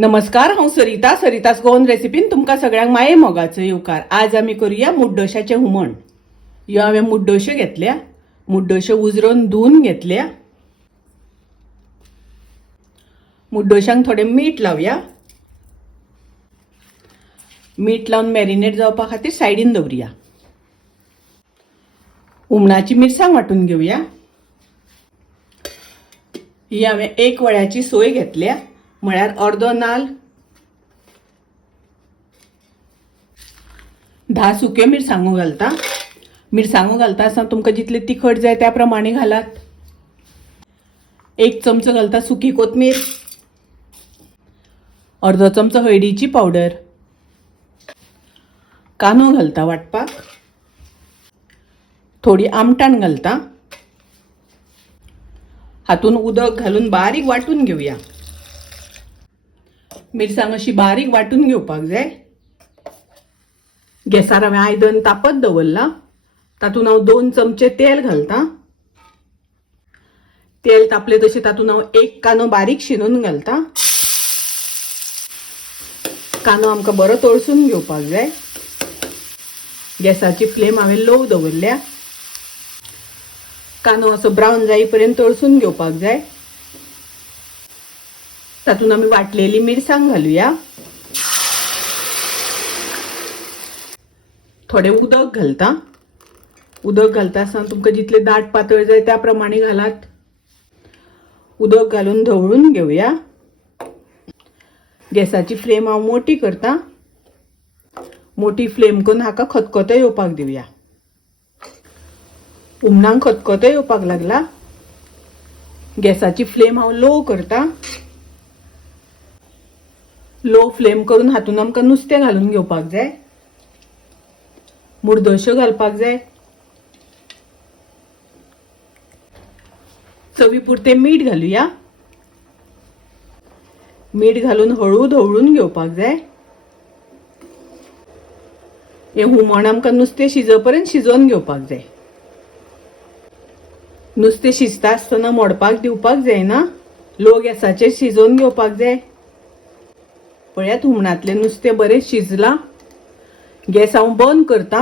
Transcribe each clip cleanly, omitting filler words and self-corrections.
नमस्कार, हांव सरितास गोवन रेसिपीन तुमकां सगळ्यांक माये मोगाचो येवकार। आज आमी करूया मुड्डोशाचें हुमण। ह्यो हांवें मुड्डोश्यो घेतल्या, मुड्डोश्यो उजरोवन धुवन घेतल्या। मुड्डोश्यांक थोडें मीठ लावया। मीठ लावन मॅरिनेट जावपा खातीर सायडीन दवरया। हुमणाची मिरसांग वांटून घेवया। ही हांवें 1 वळ्याची सोय घेतल्या, म्हळ्यार अर्दो नाल्ल। 10 सुक्यो मिरसांगो घालता। मिरसांगो घालता आसतना तुमकां जितले तिखट जाय त्या प्रमाणे घालात। 1 चमचो घालता सुकी कोथमीर, अर्दो चमचो हळदीची पावडर, कांदो घालता वाटपाक, थोडी आमटाण घालता। हातून उदक घालून बारीक वाटून घेवया। मिरसांग अशी बारीक वाटून घेवपाक जाय। गॅसार हांवें आयदन तापत दवरला। तातून हांव 2 चमचे तेल घालता। तेल तापले तशें तातून हांव 1 कांदो बारीक शिनून घालता। कांदो आमकां बरो तळसून घेवपाक जाय। गॅसाची फ्लेम हांवें लो दवरल्या। कांदो असो ब्रावन जाई पर्यंत तळसून घेवपाक जाय। तातून आमी वाटलेली मिरसांग घालूया। थोडे उदक घालता। उदक घालता आसतना तुमकां जितले दाट पातळ जाय त्या प्रमाणे घालात। उदक घालून धवळून घेवया। गॅसाची फ्लेम हांव मोठी करता। मोठी फ्लेम करून हाका खतखतो येवपाक दिवया। हुमणाक खतखतो येवपाक लागला। गॅसाची फ्लेम हांव लो करता। लो फ्लेम करून हातून आमकां नुस्तें घालून घेवपाक जाय। मुड्डोश्यो घालपाक जाय। चवी पुरते मीठ घालूया। मीठ घालून हळू धवळून घेवपाक जाय। हे हुमण आमकां नुस्तें शिजोपर्यंत शिजोवन घेवपाक जाय। नुस्तें शिजता आसतना मोडपाक दिवपाक जायना। लो गॅसाचेर शिजोवन घेवपाक जाय। पळयात, हुमणांतलें नुस्तें बरें शिजलां। गॅस हांव बंद करता।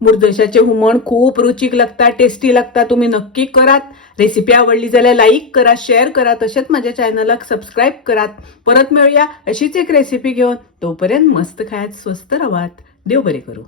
मुड्डोशाचें हुमण खूब रुचीक लागता, टेस्टी लागता। तुम्ही नक्की करात। रेसिपी आवडली जाल्यार लाईक करा, शेअर करा, तशेंच माझ्या चॅनलाक सबस्क्राईब करात। परत मेळूया अशीच एक रेसिपी घेऊन। तोपर्यंत मस्त खायात, स्वस्त राहात। देव बरे करू।